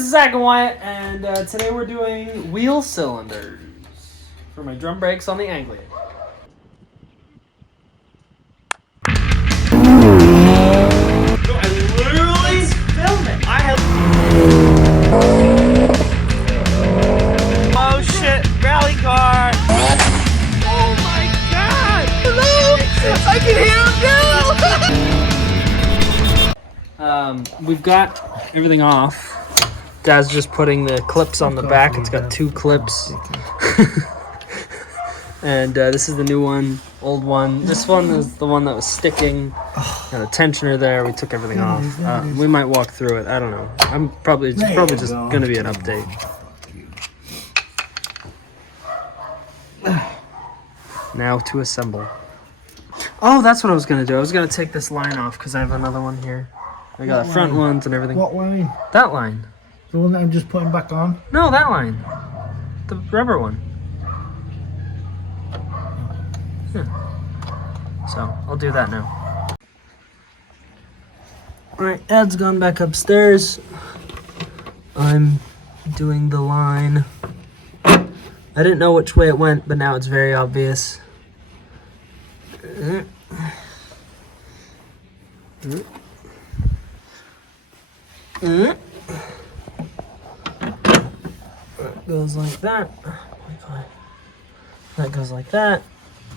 this is Zach and Wyatt, and today we're doing wheel cylinders for my drum brakes on the Anglia. I literally filmed it. Oh shit, rally car! Oh my god! Hello! I can hear him now! We've got everything off. Dad's just putting the clips on the back. It's got 2 clips. And this is the new one, old one. This one is the one that was sticking. Got a tensioner there. We took everything off. We might walk through it. I don't know. It's probably just going to be an update. Now to assemble. Oh, that's what I was going to do. I was going to take this line off because I have another one here. I got the front ones and everything. What line? That line. The one that I'm just putting back on? No, that line. The rubber one. Yeah. So, I'll do that now. Alright, Ed's gone back upstairs. I'm doing the line. I didn't know which way it went, but now it's very obvious. That goes like that. That goes like that.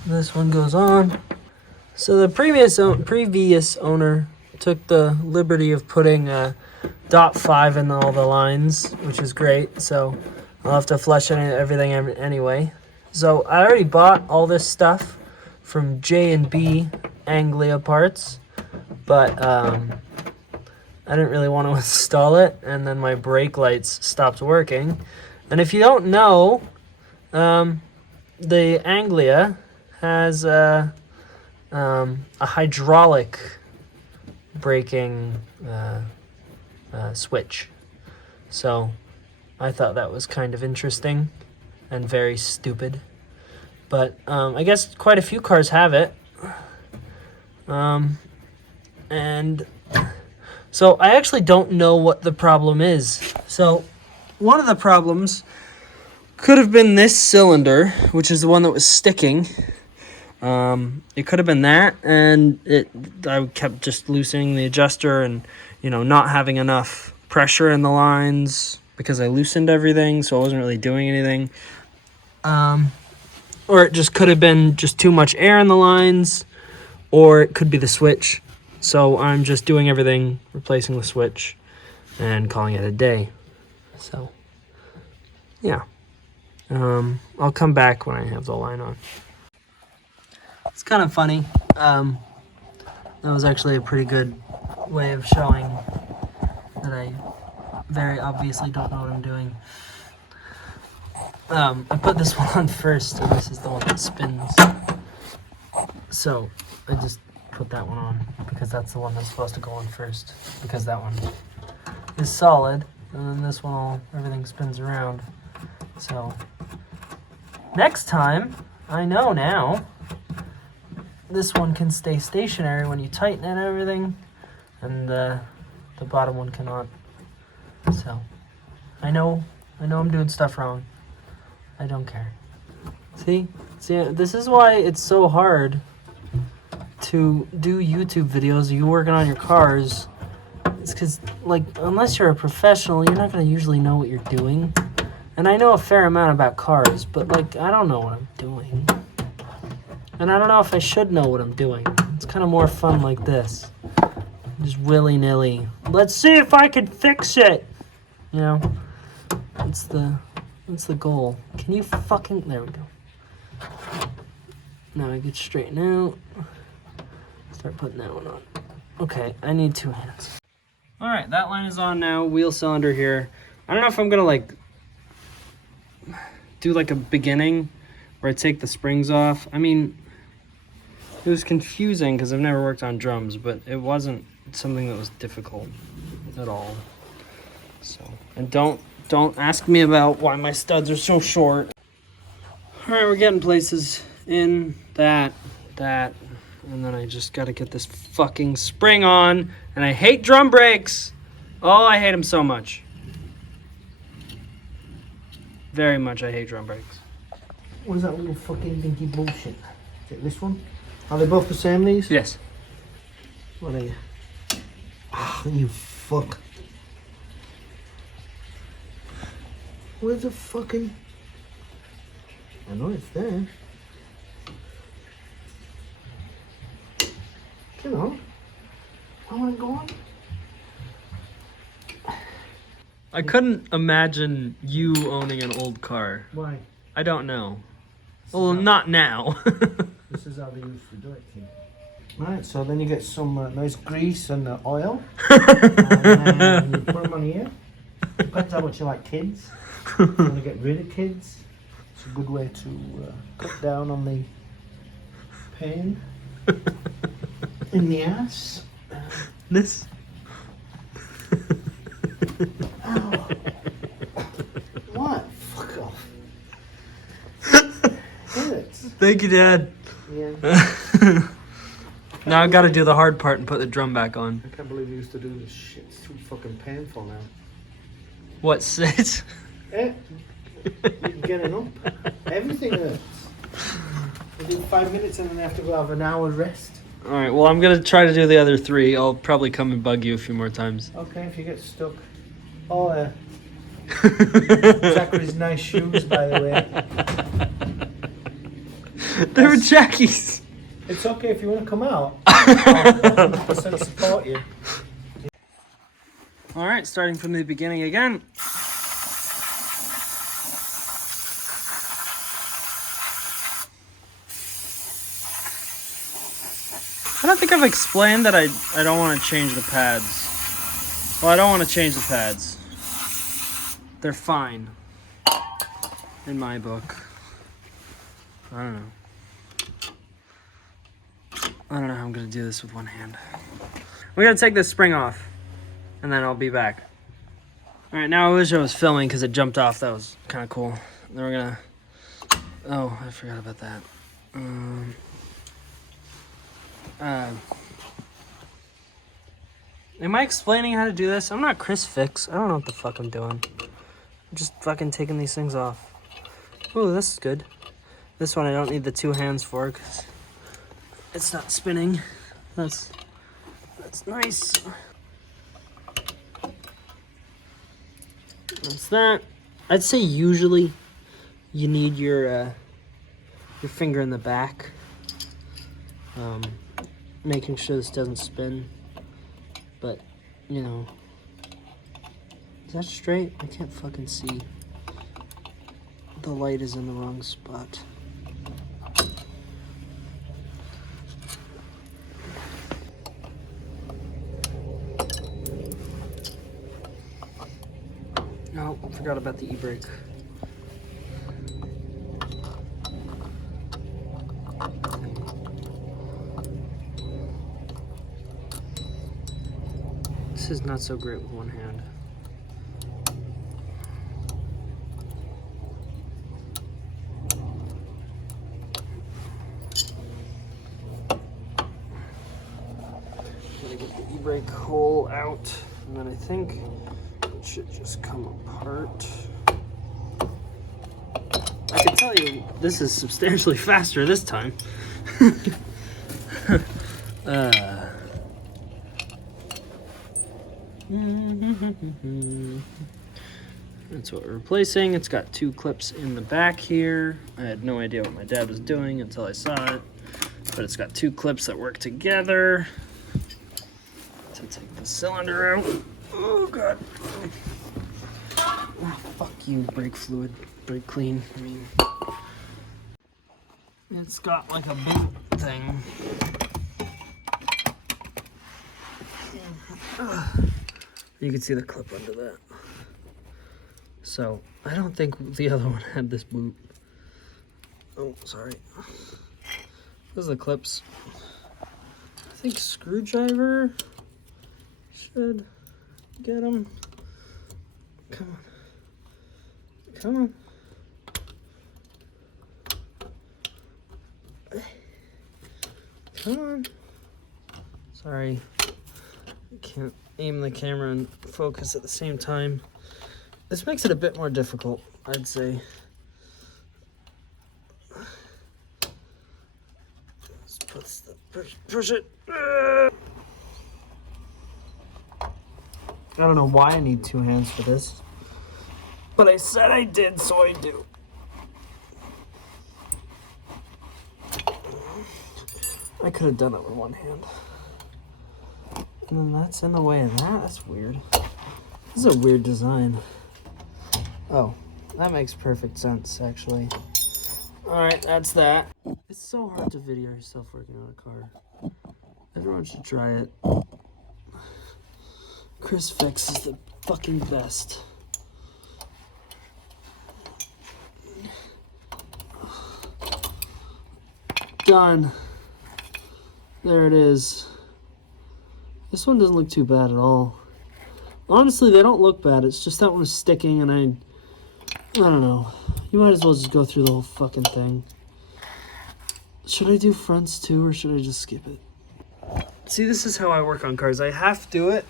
This one goes on. So the previous owner took the liberty of putting .5 in all the lines, which is great. So I'll have to flush everything anyway. So I already bought all this stuff from J&B Anglia parts, but I didn't really want to install it, and then my brake lights stopped working. And if you don't know, the Anglia has a hydraulic braking switch. So I thought that was kind of interesting and very stupid. But I guess quite a few cars have it. And so I actually don't know what the problem is. So one of the problems could have been this cylinder, which is the one that was sticking. It could have been that, and I kept just loosening the adjuster and, not having enough pressure in the lines because I loosened everything, so I wasn't really doing anything. Or it just could have been just too much air in the lines, or it could be the switch. So I'm just doing everything, replacing the switch, and calling it a day. So, yeah. I'll come back when I have the line on. It's kind of funny. That was actually a pretty good way of showing that I very obviously don't know what I'm doing. I put this one on first, and this is the one that spins. So I just put that one on because that's the one that's supposed to go on first, because that one is solid, and then this one everything spins around. So next time, I know now, this one can stay stationary when you tighten it and everything, and the bottom one cannot. So I know I'm doing stuff wrong. I don't care. See, this is why it's so hard to do YouTube videos. You working on your cars. It's because, unless you're a professional, you're not going to usually know what you're doing. And I know a fair amount about cars, but, I don't know what I'm doing. And I don't know if I should know what I'm doing. It's kind of more fun like this. Just willy-nilly. Let's see if I can fix it! That's the goal. Can you fucking... There we go. Now I get straightened out. Start putting that one on. Okay, I need 2 hands. Alright, that line is on now. Wheel cylinder here. I don't know if I'm gonna do a beginning where I take the springs off. I mean, it was confusing because I've never worked on drums, but it wasn't something that was difficult at all. So, and don't ask me about why my studs are so short. Alright, we're getting places in that, and then I just gotta get this fucking spring on, and I hate drum brakes. Oh, I hate them so much. Very much I hate drum brakes. What is that little fucking dinky bullshit? Is it this one? Are they both the same, these? Yes. What are you? Ah, you fuck. Where's the fucking... I know it's there. Come on. I want to go on. I couldn't imagine you owning an old car. Why? I don't know. Well, not now. This is how they used to do it here. Right, so then you get some nice grease and oil. And then you put them on here. Depends how much you like kids. If you want to get rid of kids, it's a good way to cut down on the pain in the ass. This? Ow. What? Fuck off. Thank you, Dad. Yeah. Now I gotta do the hard part and put the drum back on. I can't believe you used to do this shit. It's too fucking painful now. What, sit? Eh? You're getting up. Everything hurts. We do 5 minutes and then I have to go have an hour rest. Alright, well, I'm gonna try to do the other 3. I'll probably come and bug you a few more times. Okay, if you get stuck. Oh, Zachary's nice shoes, by the way. They were Jackie's. It's okay if you want to come out. I'll 100% support you. Alright, starting from the beginning again. I don't think I've explained that I don't want to change the pads. Well, I don't want to change the pads. They're fine. In my book. I don't know. I don't know how I'm going to do this with one hand. We got to take this spring off. And then I'll be back. Alright, now I wish I was filming because it jumped off. That was kind of cool. Then we're going to... Oh, I forgot about that. Am I explaining how to do this? I'm not Chris Fix. I don't know what the fuck I'm doing. I'm just fucking taking these things off. Ooh, this is good. This one I don't need the 2 hands for because it's not spinning. That's nice. That's that. I'd say usually you need your finger in the back. Making sure this doesn't spin. But, you know. Is that straight? I can't fucking see. The light is in the wrong spot. No, I forgot about the e-brake. This is not so great with one hand. Gotta get the e-brake hole out, and then I think it should just come apart. I can tell you this is substantially faster this time. That's what we're replacing. It's got 2 clips in the back here. I had no idea what my dad was doing until I saw it. But it's got 2 clips that work together to take the cylinder out. Oh god. Oh, fuck you, brake fluid. Brake clean. I mean, it's got like a boot thing. You can see the clip under that. So, I don't think the other one had this boot. Oh, sorry. Those are the clips. I think screwdriver should get them. Come on. Come on. Come on. Sorry. I can't aim the camera and focus at the same time. This makes it a bit more difficult, I'd say. Push it. I don't know why I need 2 hands for this, but I said I did, so I do. I could have done it with 1 hand. And then that's in the way of that? That's weird. This is a weird design. Oh, that makes perfect sense, actually. Alright, that's that. It's so hard to video yourself working on a car. Everyone should try it. Chris Fix is the fucking best. Done. There it is. This one doesn't look too bad at all. Honestly, they don't look bad. It's just that one is sticking and I don't know. You might as well just go through the whole fucking thing. Should I do fronts too, or should I just skip it? See, this is how I work on cars. I half do it,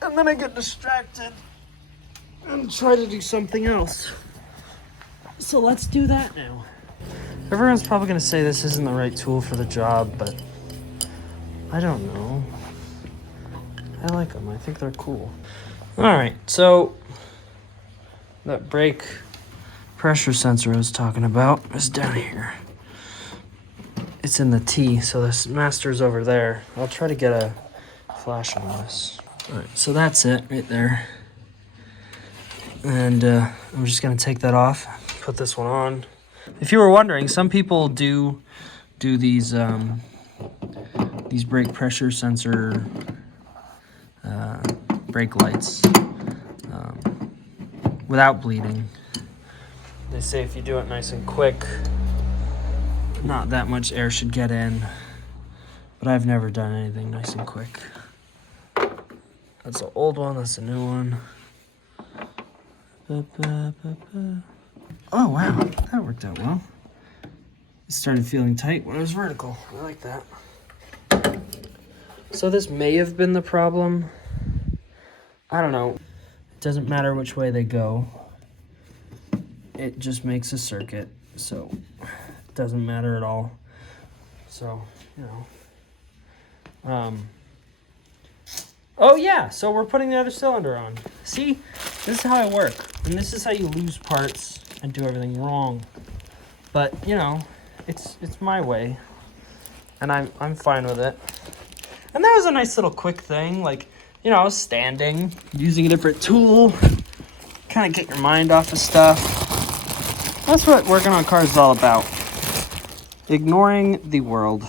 and then I get distracted and try to do something else. So let's do that now. Everyone's probably gonna say this isn't the right tool for the job, but I don't know. I like them. I think they're cool. All right, so that brake pressure sensor I was talking about is down here. It's in the T, so this master's over there. I'll try to get a flash on this. All right, so that's it right there. And I'm just gonna take that off, put this one on. If you were wondering, some people do these brake pressure sensor brake lights without bleeding. They say if you do it nice and quick, not that much air should get in, but I've never done anything nice and quick. That's an old one, that's a new one. Oh wow, that worked out well. It started feeling tight when it was vertical. I like that. So this may have been the problem. I don't know. It doesn't matter which way they go. It just makes a circuit, so it doesn't matter at all. So, you know. Oh yeah, so we're putting the other cylinder on. See, this is how I work. And this is how you lose parts and do everything wrong. But, you know, it's my way. And I'm fine with it. And that was a nice little quick thing. Like, you know, I was standing, using a different tool. Kind of get your mind off of stuff. That's what working on cars is all about. Ignoring the world.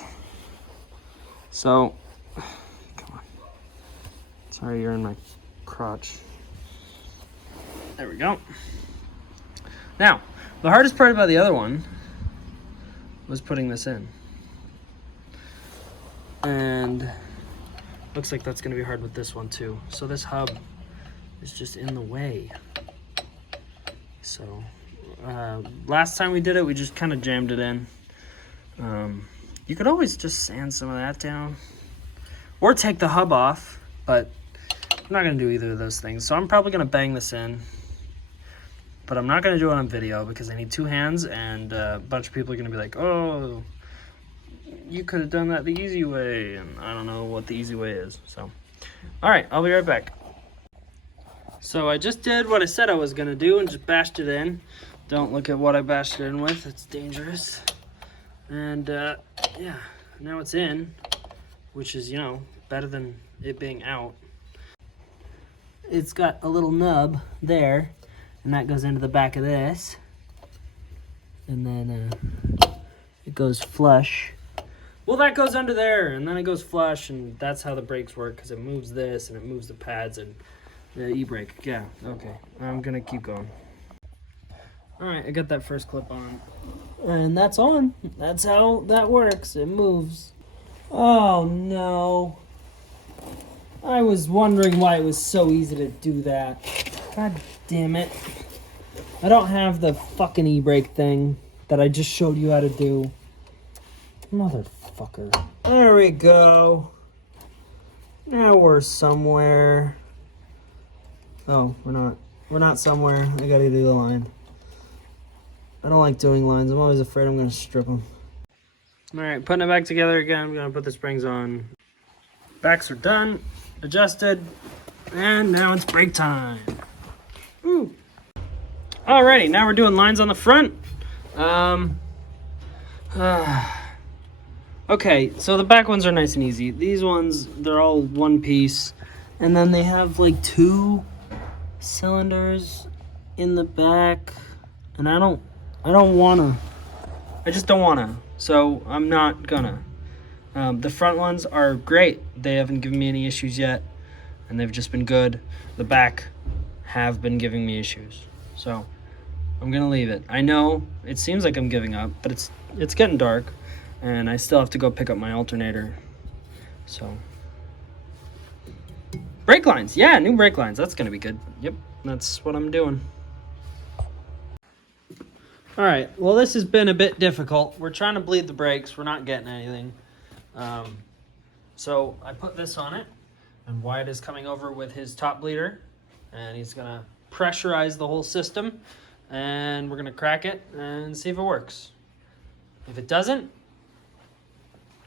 So, come on. Sorry, you're in my crotch. There we go. Now, the hardest part about the other one was putting this in. And looks like that's going to be hard with this one too. So this hub is just in the way. So last time we did it, we just kind of jammed it in. You could always just sand some of that down or take the hub off, but I'm not going to do either of those things. So I'm probably going to bang this in, but I'm not going to do it on video because I need 2 hands, and a bunch of people are going to be like, oh, you could have done that the easy way, and I don't know what the easy way is. So, all right, I'll be right back. So I just did what I said I was going to do and just bashed it in. Don't look at what I bashed it in with. It's dangerous. And yeah, now it's in, which is, you know, better than it being out. It's got a little nub there, and that goes into the back of this. And then it goes flush. Well, that goes under there, and then it goes flush, and that's how the brakes work, because it moves this, and it moves the pads, and the e-brake. Yeah, okay. I'm going to keep going. All right, I got that first clip on. And that's on. That's how that works. It moves. Oh, no. I was wondering why it was so easy to do that. God damn it. I don't have the fucking e-brake thing that I just showed you how to do. Motherfucker. There we go. Now we're somewhere. Oh, we're not. We're not somewhere. I gotta do the line. I don't like doing lines. I'm always afraid I'm gonna strip them. All right, putting it back together again. I'm gonna put the springs on. Backs are done, adjusted, and now it's break time. Woo. Alrighty, now we're doing lines on the front. Okay, so the back ones are nice and easy. These ones, they're all one piece, and then they have like 2 cylinders in the back, and I just don't wanna, so I'm not gonna. The front ones are great. They haven't given me any issues yet, and they've just been good. The back have been giving me issues, so I'm gonna leave it. I know it seems like I'm giving up, but it's getting dark, and I still have to go pick up my alternator. So brake lines, yeah, new brake lines. That's gonna be good. Yep, that's what I'm doing. All right, well, this has been a bit difficult. We're trying to bleed the brakes. We're not getting anything. So I put this on it, and Wyatt is coming over with his top bleeder, and he's gonna pressurize the whole system, and we're gonna crack it and see if it works. If it doesn't,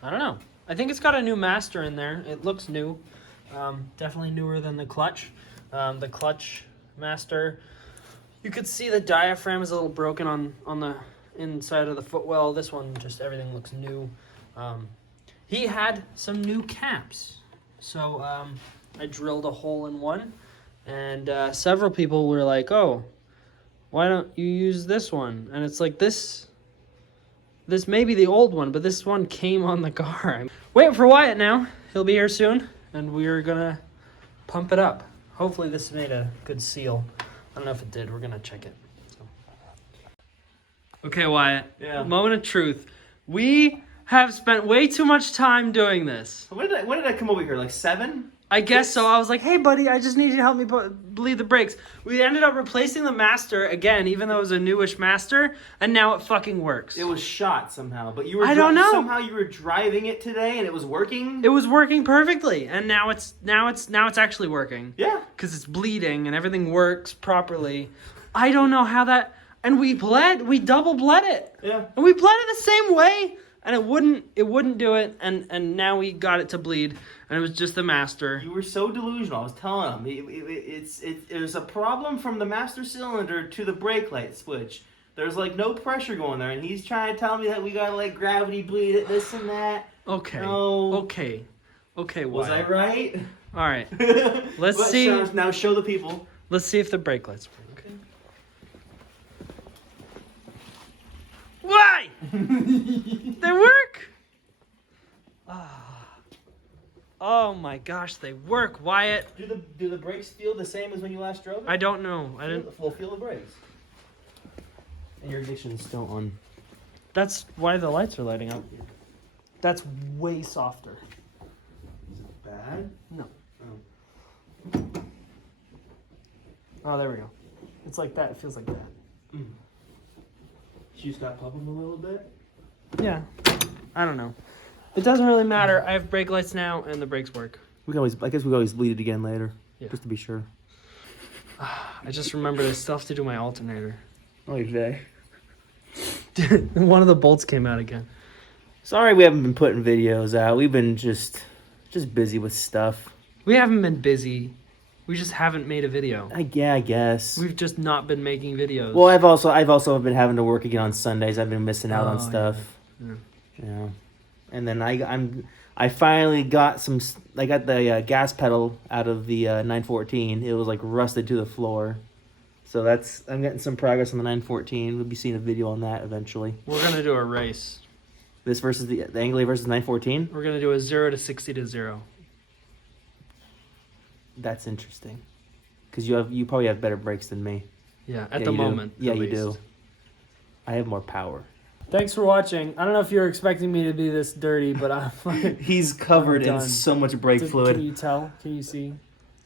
I don't know. I think it's got a new master in there. It looks new, definitely newer than the clutch. The clutch master, you could see the diaphragm is a little broken on the inside of the footwell. This one, just everything looks new. He had some new caps, so I drilled a hole in one, and several people were like, "Oh, why don't you use this one?" And it's like, this may be the old one, but this one came on the car. Waiting for Wyatt now. He'll be here soon, and we're gonna pump it up. Hopefully this made a good seal. I don't know if it did. We're gonna check it. So. Okay, Wyatt. Yeah. Moment of truth. We have spent way too much time doing this. When did I come over here? Like 7? I guess so. I was like, hey, buddy, I just need you to help me bleed the brakes. We ended up replacing the master again, even though it was a newish master, and now it fucking works. It was shot somehow, but you were I don't know. Somehow you were driving it today and it was working. It was working perfectly, and now it's actually working. Yeah. Because it's bleeding and everything works properly. I don't know how that. And we double bled it. Yeah. And we bled it the same way. And it wouldn't do it, and now we got it to bleed, and it was just the master. You were so delusional. I was telling him there's a problem from the master cylinder to the brake light switch. There's like no pressure going there, and he's trying to tell me that we gotta like gravity bleed it, this and that. Okay. No. Okay. Wyatt. Was I right? All right. Let's see. Now show the people. Let's see if the brake lights work. Why? They work. Oh my gosh, they work, Wyatt. Do the brakes feel the same as when you last drove it? I don't know. I didn't. Feel the brakes. And your ignition's still on. That's why the lights are lighting up. That's way softer. Is it bad? No. Oh. Oh, there we go. It's like that. It feels like that. Mm. You just got pumping a little bit? Yeah. I don't know. It doesn't really matter. I have brake lights now, and the brakes work. I guess we can always bleed it again later. Yeah. Just to be sure. I just remembered I still have to do my alternator. Oh, today. One of the bolts came out again. Sorry we haven't been putting videos out. We've been just busy with stuff. We haven't been busy. We just haven't made a video. I guess. We've just not been making videos. Well, I've also been having to work again on Sundays. I've been missing out on stuff. Yeah. Yeah. And then I finally got the gas pedal out of the 914. It was like rusted to the floor. So I'm getting some progress on the 914. We'll be seeing a video on that eventually. We're gonna do a race. This versus the Anglia versus 914. We're gonna do a 0 to 60 to 0. That's interesting, because you probably have better brakes than me. Yeah, at the moment. Yeah, you do. I have more power. Thanks for watching. I don't know if you were expecting me to be this dirty, but I'm He's covered in so much brake fluid. Can you tell? Can you see?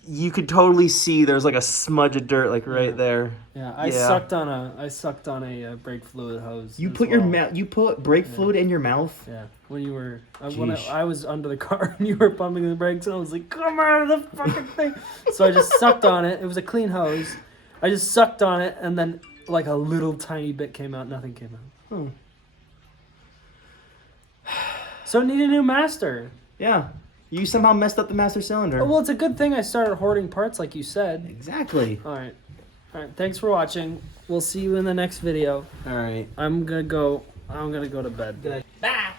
You could totally see there's like a smudge of dirt like right there. Yeah, I sucked on a brake fluid hose. You put you put brake fluid in your mouth? Yeah. When you were when I was under the car and you were pumping the brakes, and I was like, "Come out of the fucking thing!" So I just sucked on it. It was a clean hose. I just sucked on it, and then like a little tiny bit came out. Nothing came out. Hmm. So I need a new master. Yeah. You somehow messed up the master cylinder. Oh, well, it's a good thing I started hoarding parts, like you said. Exactly. All right. Thanks for watching. We'll see you in the next video. All right. I'm gonna go to bed. Bye.